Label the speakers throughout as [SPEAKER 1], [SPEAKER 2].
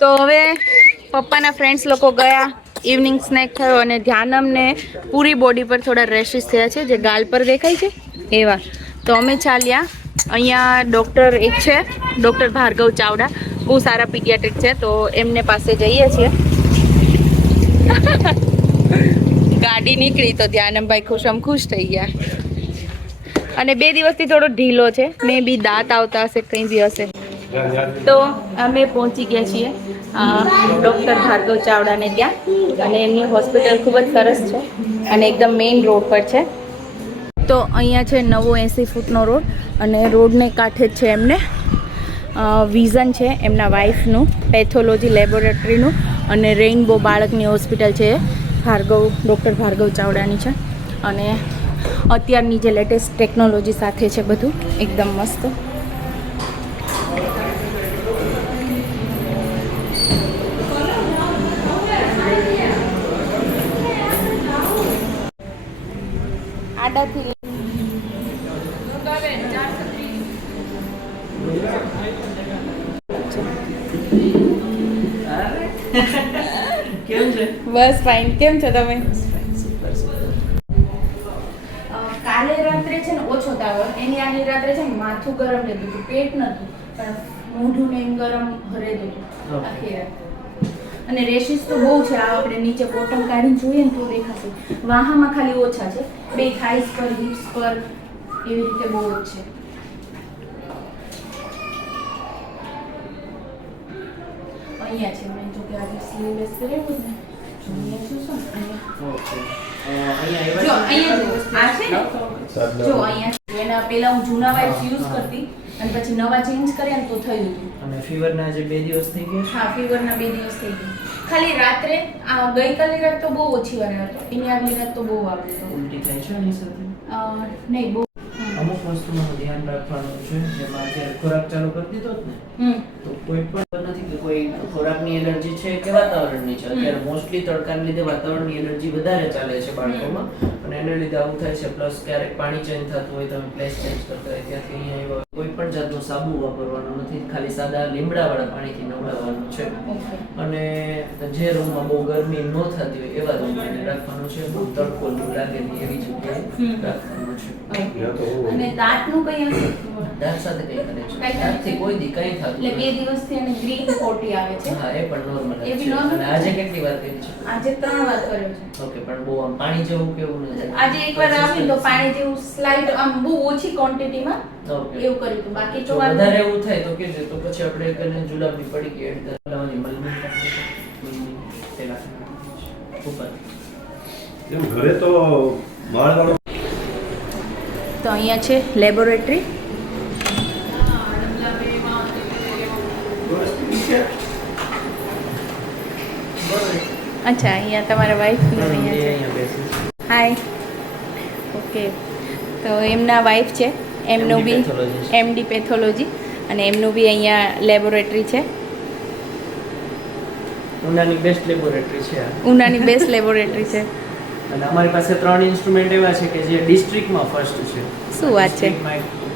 [SPEAKER 1] તો હવે પપ્પાના ફ્રેન્ડ્સ લોકો ગયા ઇવનિંગ સ્નેક થયો અને ધ્યાનમને પૂરી બોડી પર થોડા રેશિસ થયા છે, જે ગાલ પર દેખાય છે, એવા. તો અમે ચાલ્યા. અહીંયા ડૉક્ટર એક છે ડૉક્ટર ભાર્ગવ ચાવડા. બહુ સારા પીડિયાટ્રિક છે, તો એમને પાસે જઈએ છીએ. ગાડી નીકળી તો ધ્યાનમભાઈ ખુશમ ખુશ થઈ ગયા. અને બે દિવસથી થોડો ઢીલો છે, મેં બી દાંત આવતા હશે, કંઈ બી હશે. તો અમે પહોંચી ગયા છીએ ડૉક્ટર ભાર્ગવ ચાવડાને ત્યાં. અને એમની હોસ્પિટલ ખૂબ જ સરસ છે અને એકદમ મેઇન રોડ પર છે. તો અહીંયા છે નવો એંસી ફૂટનો રોડ અને રોડને કાંઠે જ છે એમને. વિઝન છે એમના વાઈફનું, પેથોલોજી લેબોરેટરીનું અને રેઇનબો બાળકની હોસ્પિટલ છે ભાર્ગવ, ડૉક્ટર ભાર્ગવ ચાવડાની છે. અને અત્યારની જે લેટેસ્ટ ટેકનોલોજી સાથે છે બધું, એકદમ મસ્ત. કેમ છે બસ ફાઇન કેમ છો તમે કાલે રાત્રે છે ને ઓછો તાવ એની આગલી રાત્રે છે ને માથું ગરમ રહેતું હતું પેટ નતું પણ મોઢું ને એમ ગરમ રહેતું હતું આખી રાત અને રેશિસ તો બહુ છે. આ આપણે નીચે બોટમ કાઢીને જોઈએ ને તો દેખાશે. વાહામાં ખાલી ઓછા છે. બે થાઈસ પર હિપ્સ પર એવી રીતે બહુ જ છે. અહીંયા છે મેં જો ને અહીંયા શું છે અહીંયા જો અહીંયા જો આ છે ને જો અહીંયા એના પહેલા હું જૂના વાઇપ્સ યુઝ કરતી અને પછી નવા ચેન્જ કર્યા ને તો થયું અને ફીવરના જે બે દિવસ થઈ ગયા હા ફીવરના બે દિવસ થઈ ગયા ખાલી રાત્રે આ ગઈકાલની રાત તો બહુ ઓછી વાર હતો એની આગલી રાત તો બહુ આવતો
[SPEAKER 2] ઉલટી થાય છે એની સાથે નહીં બહુ. અમુક વસ્તુનું ધ્યાન રાખવાનું છે જેમાં અત્યારે ખોરાક ચાલુ કરી દીધો જ ને તો કોઈ પણ નથી કે કોઈ ખોરાકની એલર્જી છે કે વાતાવરણની છે. અત્યારે મોસ્ટલી તડકાને લીધે વાતાવરણની એલર્જી વધારે ચાલે છે બાળકોમાં. અને એને લીધે આવું થાય છે પ્લસ ક્યારેક પાણી ચેન્જ થતું હોય તમે પ્લેસ ચેન્જ કરતા હોય ત્યાંથી અહીંયા આવ્યા હોય. કોઈ પણ જાતનો સાબુ વાપરવાનો નથી ખાલી સાદા લીમડાવાળા પાણીથી નવડાવવાનું છે. અને જે રૂમમાં બહુ ગરમી ન થતી હોય એવા રૂમમાં એને રાખવાનું છે. બહુ તડકો ન લાગે નહીં એવી જગ્યાએ રાખવાનું છે.
[SPEAKER 1] અને દાંતનું કઈ દાંત સાથે કઈ કરે છે. દાંતથી કોઈ દી કઈ થતું એટલે બે. દિવસથી એને ગ્રીન કોટી આવે છે? હા એ પણ નોર્મલ છે. અને આજે કેટલી વાર કરી છે? આજે ત્રણ વાર કર્યો છે. ઓકે પણ બહુ આમ પાણી જેવું કેવું નથી. આજે એકવાર આવી તો પાણી જેવું સ્લાઇડ આમ બહુ ઓછી ક્વોન્ટિટીમાં એવું કર્યું હતું બાકી તો જો વધારે એવું થાય તો કેજો તો પછી આપણે કને જુલાબની પડી ગઈ એડ કરવાની મલમી ઉપર. એમ ઘરે તો માળવાળો તો અહીંયા છે લેબોરેટરી અચ્છા અહીંયા તમારા વાઈફ અહીંયા છે. અહીંયા બેસી હાય ઓકે તો એમના વાઈફ છે. એમનું બી એમડી પેથોલોજી અને એમનું બી અહીંયા લેબોરેટરી છે.
[SPEAKER 2] ઉનાની બેસ્ટ લેબોરેટરી છે ઉનાની બેસ્ટ લેબોરેટરી છે. અને અમારી પાસે ત્રણ ઇન્સ્ટ્રુમેન્ટ એવા છે કે જે ડિસ્ટ્રિક્ટમાં ફર્સ્ટ છે.
[SPEAKER 1] શું વાત છે?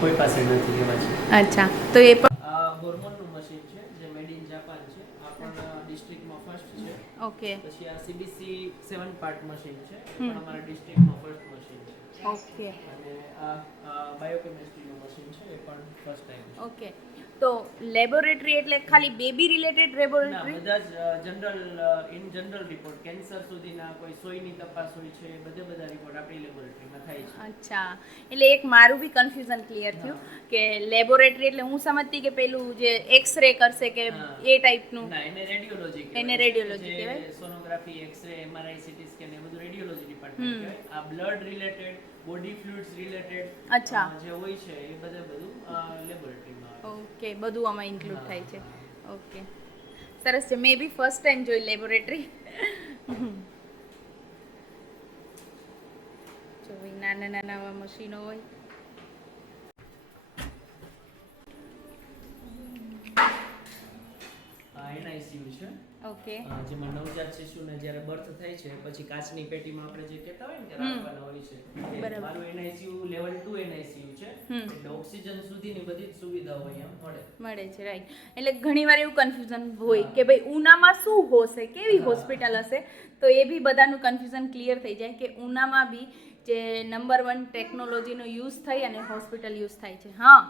[SPEAKER 1] કોઈ પાસે નથી એવા છે. અચ્છા. તો એ પણ આ હોર્મોનનું મશીન છે જે મેડ ઇન જાપાન છે આ પણ ડિસ્ટ્રિક્ટમાં ફર્સ્ટ છે ઓકે પછી આ સીબીસી સેવન પાર્ટ મશીન છે પણ અમારા ડિસ્ટ્રિક્ટમાં ફર્સ્ટ મશીન છે. ઓકે અને આ બાયોકેમિસ્ટ્રીનું મશીન છે એ પણ ફર્સ્ટ ટાઈમ છે. ઓકે તો લેબોરેટરી એટલે ખાલી બેબી રિલેટેડ લેબોરેટરી બધા જ general in general report cancer સુધીના કોઈ સોયની તપાસ હોય છે બધે બધા રિપોર્ટ આપણી લેબોરેટરીમાં થાય છે. અચ્છા. એટલે એક મારું બી કન્ફ્યુઝન ક્લિયર થયું કે લેબોરેટરી એટલે હું સમજતી કે પેલું જે એક્સરે કરશે કે એ ટાઈપનું ના? એને રેડિયોલોજી એને રેડિયોલોજી કહેવાય. Sonography x ray MRI CT scan એ બધું રેડિયોલોજી. ડિપાર્ટમેન્ટ કહેવાય. આ blood related body fluids related અચ્છા. જે હોય છે એ બધે બધું લેબોરેટરીમાં આવે ઓકે બધું આમાં ઇન્ક્લુડ થાય છે. ઓકે સરસ છે. મે બી ફર્સ્ટ ટાઈમ જોઈ લેબોરેટરી જોઈ નાના નાના મશીનો હોય
[SPEAKER 2] આ એનઆઈ એનઆઈસીયુ છે ઓકે જેમાં નવજાત શિશુને જ્યારે બર્થ થાય છે પછી કાચની પેટીમાં આપણે જે કહેતા હોય ને કે રાખવાના હોય છે મારું એનઆઈસીયુ લેવલ ટુ એનઆઈસીયુ છે. એટલે ઓક્સિજન સુધીની બધી જ સુવિધાઓ
[SPEAKER 1] અહીંયા મળે. મળે છે રાઈટ એટલે ઘણીવાર એવું કન્ફ્યુઝન હોય કે ભાઈ ઉનામાં શું હશે કેવી હોસ્પિટલ હશે? તો એ બી બધાનું કન્ફ્યુઝન ક્લિયર થઈ જાય કે ઉનામાં બી જે નંબર વન ટેકનોલોજીનો યુઝ થઈ અને હોસ્પિટલ યુઝ થાય છે. હા.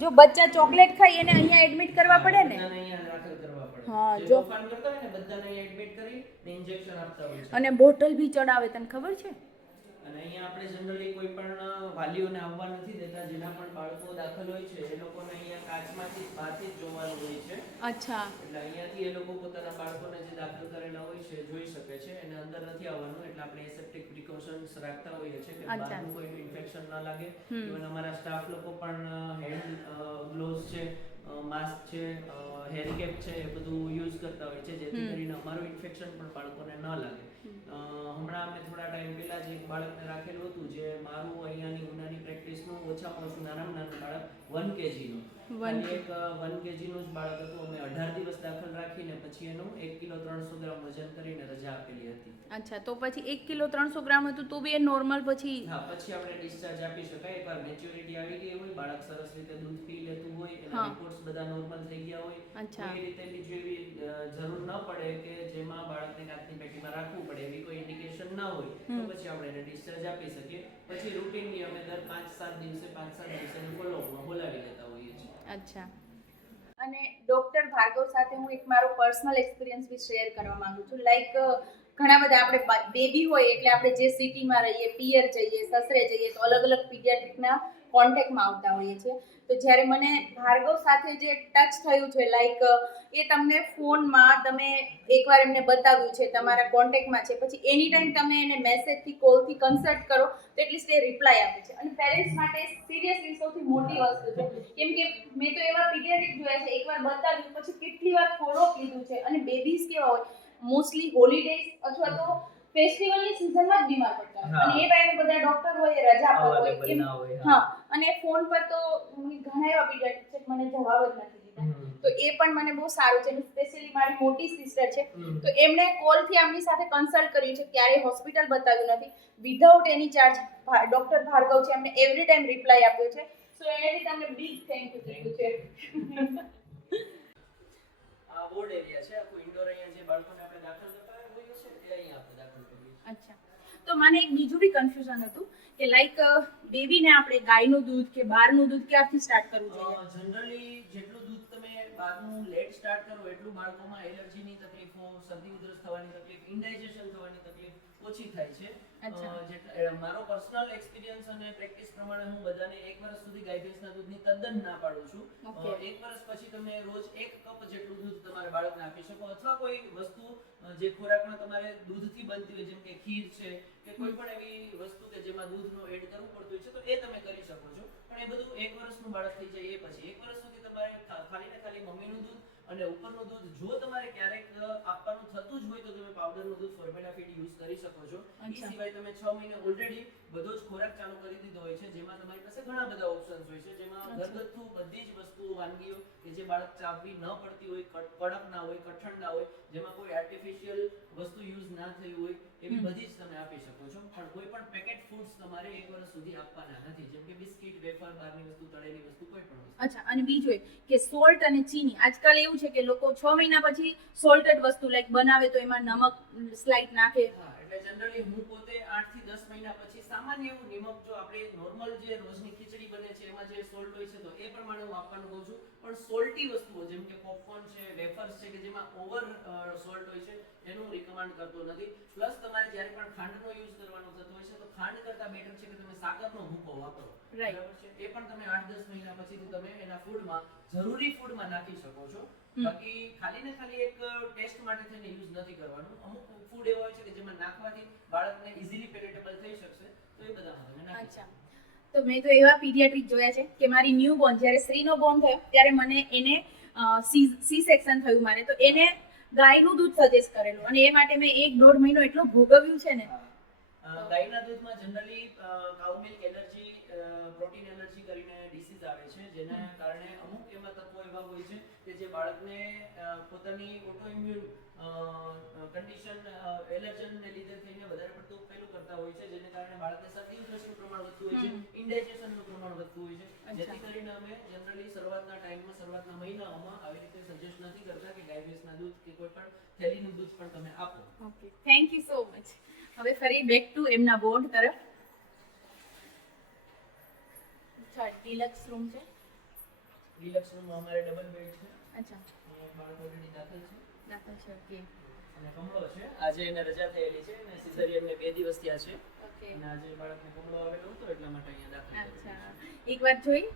[SPEAKER 1] જો બચ્ચા ચોકલેટ ખાય એને અહીંયા એડમિટ કરવા પડે ને? અહીંયા દાખલ કરવા હા, જો- તોફાન કરતા હોય ને બધાને એડમિટ કરી ને ઇન્જેક્શન આપતા હોય છે. અને બોટલ બી ચડાવે તને ખબર છે?
[SPEAKER 2] અને અહીંયા આપણે જનરલી કોઈ પણ વાલીઓને આવવા નથી દેતા જેના પણ બાળકો દાખલ હોય છે એ લોકોને અહીંયા કાચમાંથી બહારથી જ જોવાનું હોય છે. અચ્છા. એટલે અહીંયાથી એ લોકો પોતાના બાળકોને જે દાખલ કરેલા હોય છે જોઈ શકે છે અને અંદર નથી આવવાનું એટલે આપણે એસેપ્ટિક પ્રિકોશન્સ રાખતા હોઈએ છીએ કે બહારનું કોઈ ઇન્ફેક્શન ન લાગે. ઇવન અમારા સ્ટાફ લોકો પણ હેન્ડ ગ્લોવ્સ છે માસ્ક છે હેર કેપ છે એ બધું યુઝ કરતા હોય છે જેથી કરીને અમારું ઇન્ફેક્શન પણ બાળકોને ન લાગે. હમણાં અમે થોડા ટાઈમ પહેલા જ એક બાળકને રાખેલું હતું જે મારું અહીંયાની ઉનાની પ્રેક્ટિસનું ઓછામાં ઓછું નાનામાં નાનું બાળક વન કેજીનું એક વન કેજીનું જ બાળક હતું. અમે અઢાર દિવસ દાખલ રાખીને પછી એનું એક કિલો ત્રણસો ગ્રામ વજન કરીને રજા આપેલી હતી. અચ્છા તો પછી એક કિલો ત્રણસો ગ્રામ હતું તો બી એ નોર્મલ પછી હા પછી આપણે ડિસ્ચાર્જ આપી શકાય. એકવાર મેચ્યોરિટી આવી ગઈ હોય બાળક સરસ રીતે દૂધ પી લેતું હોય એના રિપોર્ટ્સ બધા નોર્મલ થઈ ગયા હોય. એ રીતે બીજું એવી જરૂર ન પડે કે જેમાં બાળકને કાચની પેટીમાં રાખવું પડે. એવી કોઈ ઇન્ડિકેશન ના હોય તો પછી આપણે એને ડિસ્ચાર્જ આપી શકીએ. પછી રૂટીનલી અમે દર પાંચ સાત દિવસે પાંચ સાત
[SPEAKER 1] દિવસે ફોલોઅપમાં બોલાવી લેતા હોઈએ છીએ. અચ્છા. અને ડોક્ટર ભાર્ગવ સાથે હું એક મારો પર્સનલ એક્સપિરિયન્સ બી શેર કરવા માંગુ છું. લાઈક ઘણા બધા આપણે બેબી હોય એટલે આપણે જે સિટીમાં રહીએ પિયર જઈએ સસરે જઈએ તો અલગ અલગ પીડિયાટ્રિકના કોન્ટેક્ટમાં આવતા હોઈએ છીએ. તો જ્યારે મને ભાર્ગવ સાથે જે ટચ થયું છે લાઈક એ તમને ફોનમાં તમે એકવાર એમને બતાવ્યું છે, તમારા કોન્ટેક્ટમાં છે, પછી એની ટાઈમ તમે એને મેસેજથી કોલથી કન્સલ્ટ કરો, તો એટલીસ્ટ એ રિપ્લાય આપે છે. અને પેરેન્ટ્સ માટે સિરિયસલી સૌથી મોટી વસ્તુ છે, કેમ કે મેં તો એવા પીડિયાટિક જોયા છે, એકવાર બતાવ્યું, પછી કેટલી વાર ફોલોઅપ લીધું છે, અને બેબીઝ કેવા હોય મોસ્ટલી હોલિડેઝ અથવા તો ફેસ્ટિવલની સિઝનમાં જ બીમાર પડતા અને એ ટાઈમે બધા ડોક્ટર હોય રજા પર હોય હા. અને ફોન પર તો ઘણા એવા પીડિયાટ્રિક છે મને જવાબ જ નથી દીધા. તો એ પણ મને બહુ સારું છે. સ્પેશિયલી મારી મોટી સિસ્ટર છે. તો એમણે કોલથી આમની સાથે કન્સલ્ટ કર્યું છે. ક્યારેય હોસ્પિટલ બતાવ્યું નથી. Without any charge doctor Bhargav છે એમને એવરી ટાઈમ રિપ્લાય આપ્યો છે. સો એને બી તમને બિગ થેન્ક યુ કીધું છે. આ બોર્ડ એરિયા છે આખું ઇન્ડોર અહીંયા જે બાળકોને આપણે દાખલ કરતા હોઈએ છીએ એ અહીંયા આપણે દાખલ કરીએ છીએ અચ્છા તો મને એક બીજું બી કન્ફ્યુઝન હતું કે લાઈક બેબીને આપણે ગાયનું દૂધ કે બહારનું દૂધ ક્યારથી સ્ટાર્ટ કરવું જોઈએ? જનરલી જેટલું દૂધ તમે બહારનું લેટ સ્ટાર્ટ કરો, એટલું બાળકોમાં એલર્જીની તકલીફો, શરદી ઉધરસ થવાની તકલીફ ઇન્ડાઇજેશન થવાની તકલીફ ઓછી થાય છે. મારો પર્સનલ એક્સપિરિયન્સ અને પ્રેક્ટિસ પ્રમાણે હું બધાને એક વર્ષ સુધી ગાય ભેંસના દૂધની તદ્દન ના પાડું છું. એક વર્ષ પછી તમે રોજ એક કપ જેટલું દૂધ તમારા બાળકને આપી શકો અથવા કોઈ વસ્તુ જે ખોરાકમાં તમારે દૂધથી બનતી હોય જેમ કે ખીર છે કે કોઈ પણ એવી વસ્તુ કે જેમાં દૂધનો એડ કરવું પડતું હોય છે તો એ તમે કરી શકો છો. પણ એ બધું એક વર્ષનું બાળક થઈ જાય એ પછી. એક વર્ષ સુધી તમારે ખાલી ને ખાલી મમ્મીનું દૂધ અને ઉપરનું દૂધ જો તમારે ક્યારેક આપવાનું થતું જ હોય તો તમે પાવડરનું દૂધ ફીડ યુઝ કરી શકો છો. એ સિવાય તમે છ મહિને ઓલરેડી બધો જ ખોરાક ચાલુ કરી દીધો હોય છે જેમાં તમારી પાસે ઘણા બધા ઓપ્શન્સ હોય છે. જેમાં ઘરગથ્થુ બધી જ વસ્તુઓ વાનગીઓ કે જે બાળક ચાવવી ન પડતી હોય કડક ના હોય કઠણ ના હોય જેમાં કોઈ આર્ટિફિશિયલ વસ્તુ યુઝ ના થઈ હોય એવી બધી જ તમે આપી શકો છો. પણ કોઈ પણ પેકેટ ફૂડ્સ તમારે એક વર્ષ સુધી આપવાના નથી. જેમ કે બિસ્કિટ વેફર બહારની વસ્તુ તળેલી વસ્તુ કોઈ પણ વસ્તુ. અચ્છા. અને બીજું કે સોલ્ટ અને ચીની. આજકાલ એવું છે કે લોકો છ મહિના પછી સોલ્ટેડ વસ્તુ લાઈક બનાવે તો એમાં નમક સ્લાઇટ નાખે. એટલે જનરલી હું પોતે 8 થી 10 મહિના પછી સામાન્ય એવું નિમક, જો આપણે નોર્મલ જે રોજની ખીચડી બને છે એમાં જે સોલ્ટ હોય છે તો એ પ્રમાણે હું આપવાનું કહું છું. પણ સોલ્ટી વસ્તુઓ જેમ કે પોપકોર્ન છે વેફર્સ છે કે જેમાં ઓવર સોલ્ટ હોય છે એનું રિકમેન્ડ કરતો નથી. પ્લસ તમારે જ્યારે પણ ખાંડનો યુઝ કરવાનો થતો હોય છે તો ખાંડ કરતાં બેટર છે કે તમે સાકરનો ભૂકો વાપરો. બરાબર છે? એ પણ તમે 8-10 મહિના પછીથી તમે એના ફૂડમાં જરૂરી ફૂડમાં નાખી શકો છો. બાકી ખાલી ને ખાલી એક ટેસ્ટ માટે થઈને યુઝ નથી કરવાનું. અમુક ફૂડ એવા હોય છે કે જેમાં નાખવાથી બાળકને ઇઝીલી પેલેટેબલ થઈ શકશે તો એ બધામાં તમે નાખી શકો. તો મેં તો એવા પીડિયાટ્રિક જોયા છે કે મારી ન્યૂ બોર્ન જ્યારે સ્ત્રીનો બોર્ન થયો, ત્યારે મને એને સી સેક્શન થયું મારે તો એને ગાયનું દૂધ સજેસ્ટ કરેલું અને એ માટે મેં એક દોઢ મહિનો એટલો ભોગવ્યું છે ને. ગાયના દૂધમાં generally cow milk allergy protein allergy કરીને ડિસીઝ આવે છે, જેના કારણે અમુક એમાં તત્વો એવા હોય છે કે જે બાળકને પોતાના ઓટોઇમ્યુન કન્ડિશન એલર્જનને લીધે થઈને વધારે પડતું પેલું કરતા હોય છે જેને કારણે બાળકને શરદી ઉધરસનું પ્રમાણ વધતું હોય છે ઇન્ડાઇજેશનનું પ્રમાણ વધતું હોય છે. જેથી કરીને અમે જનરલી શરૂઆતના ટાઈમમાં શરૂઆતના મહિનાઓમાં આવી રીતે સજેસ્ટ નથી કરતા કે ગાય દૂધ કે કોઈ પણ થેલીનું દૂધ પણ તમે આપો. Okay thank you so much હવે ફરી બેક ટુ એમના બોર્ડ તરફ. ડિલક્સ રૂમ છે.
[SPEAKER 2] રિલેક્સ રૂમમાં અમારે ડબલ બેડ છે.
[SPEAKER 1] અચ્છા. બાળક ઓલરેડી દાખલ છે. દાખલ છે ઓકે અને કમળો છે. આજે એને રજા થયેલી છે અને સિઝેરિયનને બે દિવસ થયા છે. ઓકે અને આજે બાળકને કમળો આવેલો હતો એટલા માટે અહીંયા દાખલ અચ્છા. એક વાર જોઈ.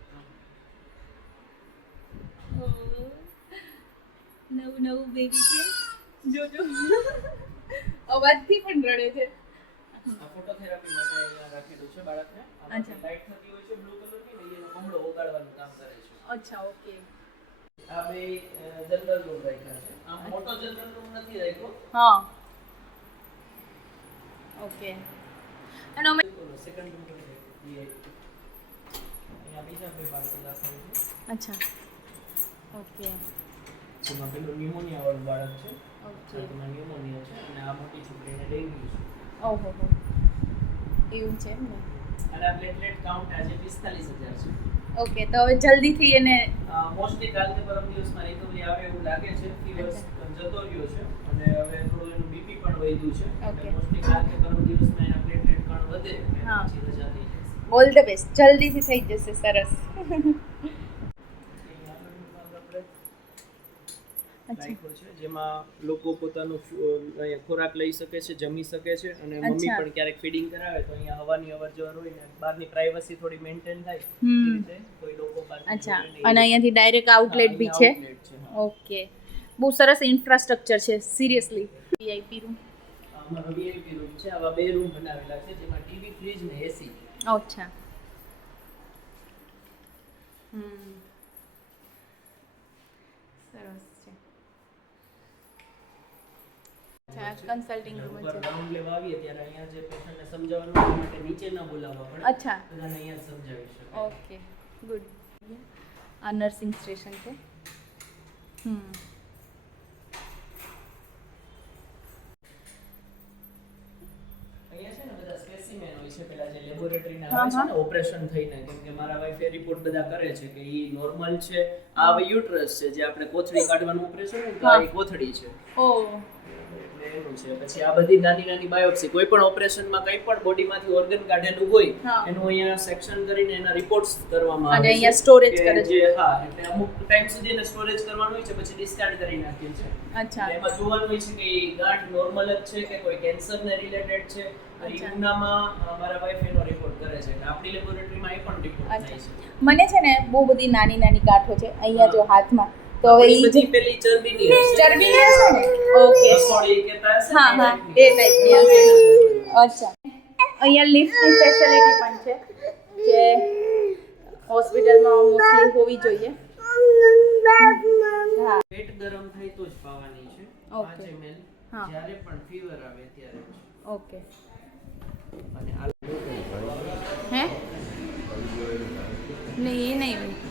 [SPEAKER 1] નવું નવું બેબી છે.
[SPEAKER 2] જોજો. અવાજથી પણ રડે છે. ફોટોથેરાપી
[SPEAKER 1] માટે અહીંયા રાખેલું છે બાળકને. અચ્છા. લાઈટ થતી હોય છે બ્લુ કલરની ને એનો કમળો ઓગાળવાનું કામ કરે છે. અચ્છા ઓકે. આ બે જનરલ રૂમ રાખ્યા છે. આ મોટો જનરલ રૂમ નથી રાખ્યો. હા. ઓકે. અને અમે સેકન્ડ રૂમ. અહીંયા બીજા બે બાળકો દાખલ છે. અચ્છા. ઓકે. જેમાં પેલું ન્યુમોનિયા વાળું બાળક છે. ઓકે. છાતીમાં ન્યુમોનિયા છે અને આ મોટી છોકરીને ડેન્ગ્યુ છે. ઓહો એવું છે એમ ને? અને આ પ્લેટલેટ કાઉન્ટ આજે પિસ્તાલીસ હજાર છે. ઓકે તો હવે જલ્દીથી એને મોસ્ટલી કાલ પરમ દિવસમાં રિકવરી આવે એવું લાગે છે. ફીવર જતો રહ્યો છે. અને હવે થોડું એનું બીપી પણ વધ્યું છે. એટલે મોસ્ટલી કાલ પરમ દિવસમાં એના પ્લેટલેટ કણ વધે હા. ઓલ ધ બેસ્ટ જલ્દીથી થઈ જશે સરસ અહીંયા
[SPEAKER 2] આગળ વિભાગ આપણે રાખ્યો છે જેમાં લોકો પોતાનો ખોરાક લઈ શકે છે જમી શકે છે અને મમ્મી પણ ક્યારેક ફીડિંગ કરાવે તો અહીંયા હવાની અવર જવર હોય ને બહારની પ્રાઇવસી થોડી મેન્ટેન થાય. એ રીતે કોઈ લોકો અચ્છા. અને અહીંયાથી ડાયરેક્ટ આઉટલેટ બી છે. ઓકે. બહુ સરસ ઇન્ફ્રાસ્ટ્રક્ચર
[SPEAKER 1] છે સિરિયસલી વીઆઈપી રૂમ અમારો વીઆઈપી રૂમ છે આવા બે રૂમ બનાવેલા છે જેમાં ટીવી ફ્રીજ ને એસી અચ્છા. હમ. સરસ છે અચ્છા કન્સલ્ટિંગ રૂમ ઉપર છે. રાઉન્ડ લેવા આવીએ ત્યારે અહીંયા જે પેશન્ટને સમજાવવાનું માટે નીચે ના બોલાવવા પડે. અચ્છા. બધાને અહીંયા સમજાવી શકાય. Okay good. આ નર્સિંગ સ્ટેશન છે. હમ.
[SPEAKER 2] ને બધા સ્પેસિમેન હોય છે પેલા જે લેબોરેટરીના હા, આવે છે ઓપરેશન થઈને કેમ કે મારા વાઈફ રિપોર્ટ બધા કરે છે કે ઈ નોર્મલ છે. આ યુટ્રસ છે જે આપણે કોથળી કાઢવાનું ઓપરેશન હોય તો આ કોથળી છે. ઓ. એનું છે. પછી આ બધી નાની નાની બાયોપ્સી કોઈ પણ ઓપરેશનમાં કંઈ પણ બોડીમાંથી ઓર્ગન કાઢેલું હોય એનું અહીંયા સેક્શન કરીને એના રિપોર્ટ્સ કરવામાં અને આવે અહીંયા છે storage કે કરે છે. હા એટલે અમુક ટાઈમ સુધી એને સ્ટોરેજ કરવાનું હોય છે પછી ડિસ્કાર્ડ કરી નાખીએ છે. અચ્છા. એમાં જોવાનું હોય છે કે ગાંઠ નોર્મલ જ છે કે કોઈ કેન્સરને રિલેટેડ છે?
[SPEAKER 1] ઉનામાં મારા વાઈફ એનો રિપોર્ટ કરે છે. કે આપણી લેબોરેટરીમાં એ પણ રિપોર્ટ થાય છે. મને છે ને બહુ બધી નાની નાની ગાંઠો છે અહીંયા જો હાથમાં. તો હવે ઈ બધી પેલી ચરબીની ની ચરબી હશે ને? ઓકે. રસોડી કહેતા હશે હા હા એ. એ ટાઈપની હશે. અચ્છા. અહીંયા લિફ્ટની ફેસિલિટી પણ છે જે હોસ્પિટલમાં મોસ્ટલી હોવી જોઈએ. હા. પેટ ગરમ થાય તો જ પાવાની છે. ઓકે. 5 હા. જ્યારે પણ ફીવર આવે ત્યારે ઓકે. અને આ હે? નહીં એ નહીં